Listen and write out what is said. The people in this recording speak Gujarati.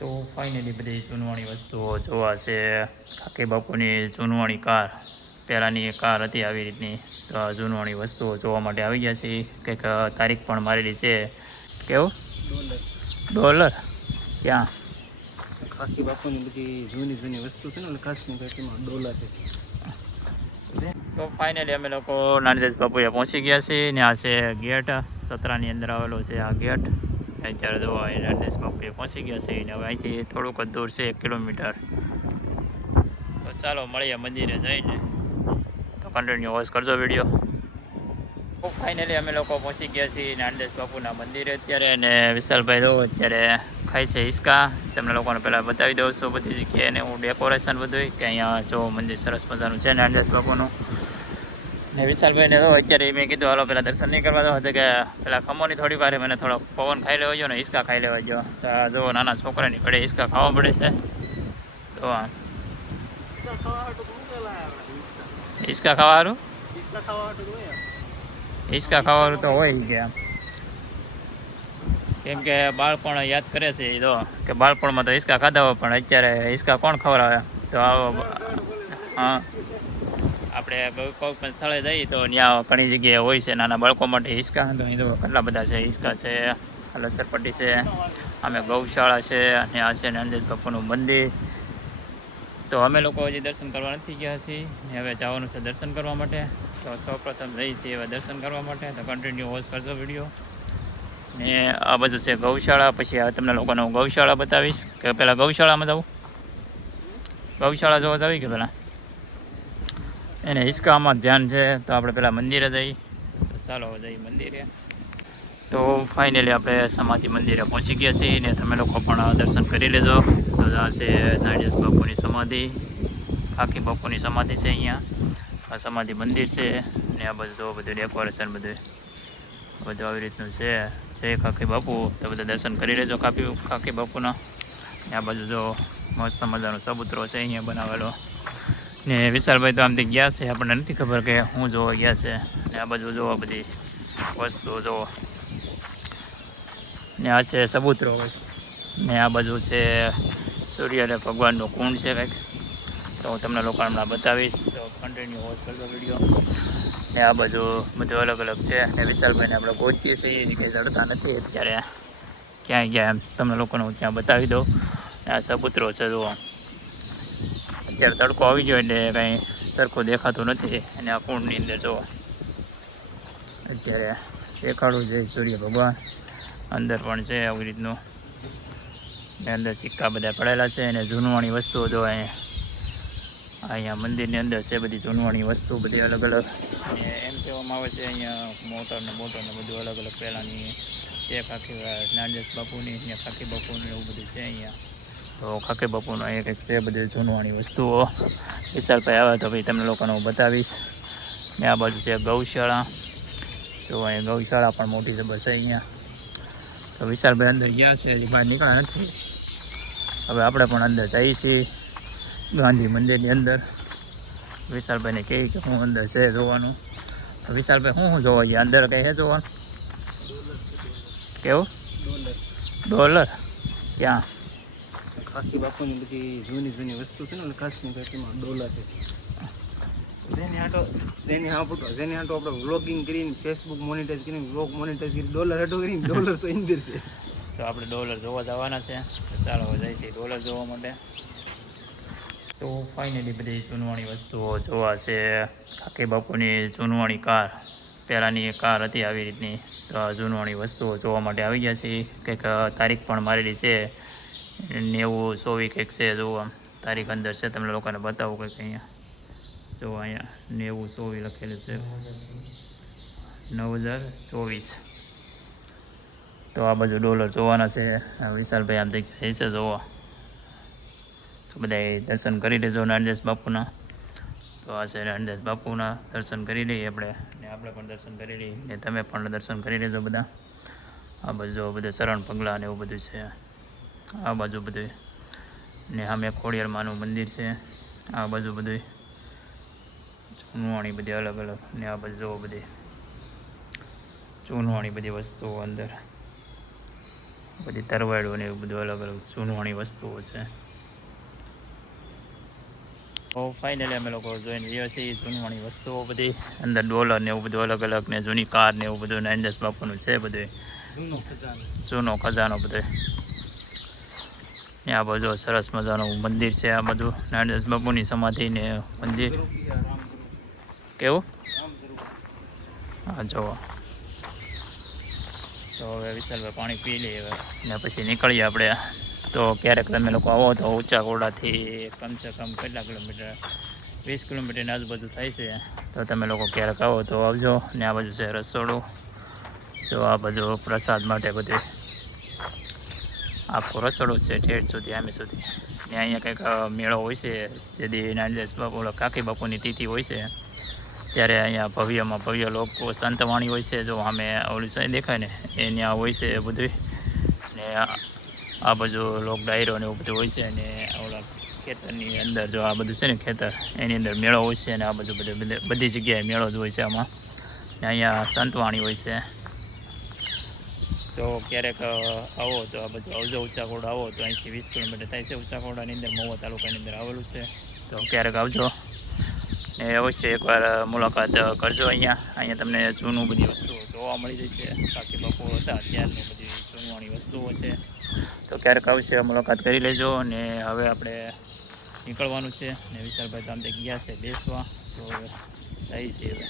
તો ફાઇનલી બધી જૂનવાણી વસ્તુઓ જોવા છે. ખાકી બાપુની જૂનવાણી કાર, પહેલાંની એક કાર હતી આવી રીતની. તો આ જૂનવાણી વસ્તુઓ જોવા માટે આવી ગયા છે. કંઈક તારીખ પણ મારેલી છે. કેવું ડોલર ક્યાં? ખાકી બાપુની બધી જૂની વસ્તુ છે ને, એટલે ખાસની પેટીમાં ડોલર છે. તો ફાઇનલી અમે લોકો નાનદેશ બાપુએ પહોંચી ગયા છીએ ને આ છે ગેટ. સતરાની અંદર આવેલો છે આ ગેટ. અત્યારે જો નાનદેશ બાપુએ પહોંચી ગયા છે ને હવે અહીંથી થોડુંક જ દૂર છે, 1 કિલોમીટર. તો ચાલો મળીએ મંદિરે જઈને. તો કન્ટિન્યુ વોચ કરજો વિડીયો. તો ફાઇનલી અમે લોકો પહોંચી ગયા છીએ નાનદેશ બાપુના મંદિરે અત્યારે. અને વિશાલભાઈ જો અત્યારે ખાય છે હિસકા. તમને લોકોને પહેલાં બતાવી દઉં છું બધી જગ્યાએ ને હું ડેકોરેશન બધું કે અહીંયા જો મંદિર સરસ મજાનું છે નાનદેશ બાપુનું. ને વિશાલભાઈને તો અત્યારે મેં કીધું હાલો પહેલાં દર્શન નહીં કરવા દો હતો કે પહેલાં ખમોની થોડી વાર મને થોડો પવન ખાઈ લેવા ગયો ને હિસકા ખાઈ લેવા ગયો. તો જો નાના છોકરાની ઘરે હિસકા ખાવા પડે છે. તો હિસકા ખાવાનું હિસકા ખાવાનું તો હોય ગયા, કેમ કે બાળપણ યાદ કરે છે એ તો કે બાળપણમાં તો હિસકા ખાધા હોય પણ અત્યારે હિસકા કોણ ખવડાવે. તો આવો હા, આપણે કોઈ પણ સ્થળે જઈએ તો ત્યાં ઘણી જગ્યાએ હોય છે નાના બાળકો માટે હિસકા. તો અહીં તો કેટલા બધા છે હિસકા છે, લસરપટ્ટી છે, અમે ગૌશાળા છે અને આ છે નાનદેશ બાપુનું મંદિર. તો અમે લોકો હજી દર્શન કરવા નથી ગયા છીએ ને હવે જવાનું છે દર્શન કરવા માટે. તો સૌપ્રથમ જઈએ છીએ હવે દર્શન કરવા માટે. તો કન્ટિન્યુ વોચ કરજો વિડીયો. ને આ બાજુ છે ગૌશાળા. પછી આ તમને લોકોને હું ગૌશાળા બતાવીશ કે પહેલાં ગૌશાળામાં જવું, ગૌશાળા જોવા જવી કે પહેલાં એને હિસકામાં ધ્યાન છે. તો આપણે પહેલાં મંદિરે જઈએ. તો ચાલો જઈએ મંદિરે. તો ફાઇનલી આપણે સમાધિ મંદિરે પહોંચી ગયા છીએ ને તમે લોકો પણ દર્શન કરી લેજો. તો આ છે નાનદેશ બાપુની સમાધિ, ખાકી બાપુની સમાધિ છે અહીંયા. આ સમાધિ મંદિર છે ને આ બધું બધું ડેકોરેશન બધું આવી રીતનું છે. જય ખાકી બાપુ. તો બધા દર્શન કરી લેજો ખાકી બાપુના. ને આ બાજુ જો મસ્ત મજાનો ચબૂતરો છે અહીંયા બનાવેલો. ને વિશાલભાઈ તો આમથી ગયા છે, આપણને નથી ખબર કે હું જોવા ગયા છે. ને આ બાજુ જોવા બધી વસ્તુઓ જોવો. ને આ છે ચબૂતરો હોય ને આ બાજુ છે સૂર્યને ભગવાનનું કુંડ છે કંઈક. તો હું તમને લોકો હમણાં બતાવીશ. તો કન્ટિન્યુ વોચ કરજો વિડીયો. ને આ બાજુ બધું અલગ અલગ છે. ને વિશાલભાઈને આપણે પહોંચીએ છીએ એ કંઈ ચડતા નથી અત્યારે ક્યાંય ગયા એમ તમને લોકોને હું ત્યાં બતાવી દઉં. ને આ ચબૂતરો છે જુઓ. અત્યારે તડકો આવી ગયો એટલે કંઈ સરખું દેખાતું નથી. અને આ કુંડની અંદર જુઓ અત્યારે દેખાડું છે સૂર્ય ભગવાન. અંદર પણ છે આવી રીતનું ને અંદર સિક્કા બધા પડેલા છે. અને જૂનવાણી વસ્તુઓ જો અહીંયા મંદિરની અંદર છે બધી જૂનવાણી વસ્તુ બધી અલગ અલગ. અને એમ કહેવામાં આવે છે અહીંયા મોટર ને બધું અલગ અલગ પહેલાંની છે. ખાકી નાનદેશ બાપુની ને ખાકી બાપુનું એવું બધું છે અહીંયા. તો ખાકી બાપુનો એક છે બધી જૂનવાણી વસ્તુઓ. વિશાલભાઈ આવે તો ભાઈ તમને લોકોને હું બતાવીશ. ને આ બાજુ છે ગૌશાળા. જો અહીંયા ગૌશાળા પણ મોટી જબર છે અહીંયા. તો વિશાલભાઈ અંદર ગયા છે, હજી બહાર નીકળ્યા નથી. હવે આપણે પણ અંદર જઈએ છીએ ગાંધી મંદિરની અંદર. વિશાલભાઈને કહે કે હું અંદર છે જોવાનું. તો વિશાલભાઈ શું જોવા ગયા અંદર કંઈ છે જોવાનું? કેવું ડોલર ક્યાં? ખાકી બાપુની બધી જૂની વસ્તુ છે ને, ખાસની પેટીમાં ડોલર છે. જેની હાટો આપણે વ્લોગિંગ કરીને ફેસબુક મોનિટાઈઝ કરીને વ્લોગ મોનિટાઈઝ કરી ડોલર હાટો કરીને ડોલર તો ઇન્દર છે. તો આપણે ડોલર જોવા જવાના છે. ચાલો હવે જઈએ છીએ ડોલર જોવા માટે. તો ફાઇનલી બધી જૂનવાણી વસ્તુઓ જોવા છે. ખાકી બાપુની જૂનવાણી કાર, પહેલાંની એક કાર હતી આવી રીતની. તો આ જૂનવાણી વસ્તુઓ જોવા માટે આવી ગયા છીએ. કંઈક તારીખ પણ મારેલી છે 90 24 કંઈક છે. જુઓ તારીખ અંદર છે, તમને લોકોને બતાવું કંઈક અહીંયા. જો અહીંયા 90 24 લખેલું છે, 9024. તો આ બાજુ ડોલર જોવાના છે. વિશાલભાઈ આમ જગ્યાએ છે જોવો. તો બધા દર્શન કરી લેજો નાનદેશ બાપુના. તો આ છે નાનદેશ બાપુના. દર્શન કરી લઈએ આપણે ને આપણે પણ દર્શન કરી લઈએ ને તમે પણ દર્શન કરી લેજો બધા. આ બાજુ બધું શરણ પગલાં ને એવું બધું છે આ બાજુ બધું. ને સામે ખોડિયારમાંનું મંદિર છે. આ બાજુ બધું જૂનવાણી બધી અલગ અલગ. ને આ બાજુ જોવો બધી જૂનવાણી બધી વસ્તુઓ અંદર. બધી તરવાડો ને એવું બધું અલગ અલગ જૂનવાણી વસ્તુઓ છે. તો ફાઇનલી અમે લોકો જોઈને રહ્યા છીએ જૂનવાણી વસ્તુઓ બધી, અંદર ડોલર ને એવું બધું અલગ અલગ ને જૂની કાર ને એવું બધું નાનદાસ બાપુનું છે બધું, જૂનો ખજાનો બધો. ને આ બધું સરસ મજાનું મંદિર છે, આ બધું નાનદાસ બાપુની સમાધિ ને મંદિર. કેવું? હા જોવો. તો હવે વિશાલભાઈ પાણી પી લઈએ હવે ને પછી નીકળીએ આપણે. તો ક્યારેક તમે લોકો આવો તો ઊંચા કોડાથી કમસે કમ કેટલા કિલોમીટર, 20 કિલોમીટરની આજુબાજુ થાય છે. તો તમે લોકો ક્યારેક આવો તો આવજો. ને આ બાજુ છે રસોડું. તો આ બધું પ્રસાદ માટે બધું આખું રસોડું છે ઠેઠ સુધી આમે સુધી. ને અહીંયા કંઈક મેળો હોય છે, જેથી નાનદાસ બાપુ કાકી બાપુની તિથિ હોય છે ત્યારે અહીંયા ભવ્યમાં ભવ્ય લોકો સંતવાણી હોય છે. જો અમે ઓલું સાઈ દેખાય ને એ ત્યાં હોય છે બધું. ને આ બધું લોક ડાયરો ને એવું બધું હોય છે. ને ઓલા ખેતરની અંદર જો આ બધું છે ને ખેતર, એની અંદર મેળો હોય છે. ને આ બધું બધી જગ્યાએ મેળો જ હોય છે આમાં. ને અહીંયા સંતવાણી હોય છે. તો ક્યારેક આવો તો આ બધું આવજો. ઊંચાકોડા આવો તો અહીંથી 20 કિલોમીટર થાય છે. ઊંચાકોડાની અંદર મહુવા તાલુકાની અંદર આવેલું છે. તો ક્યારેક આવજો ને અવશ્ય એકવાર મુલાકાત કરજો. અહીંયા તમને જૂનું બધી વસ્તુઓ જોવા મળી જશે. કાકી બાપુ હતા ત્યારની બધી જૂનવાણી વસ્તુઓ છે. તો ક્યારેક અવશ્ય મુલાકાત કરી લેજો. ને હવે આપણે નીકળવાનું છે. ને વિશાલભાઈ તો આમ ગયા છે બેસવા. તો જઈએ છીએ હવે.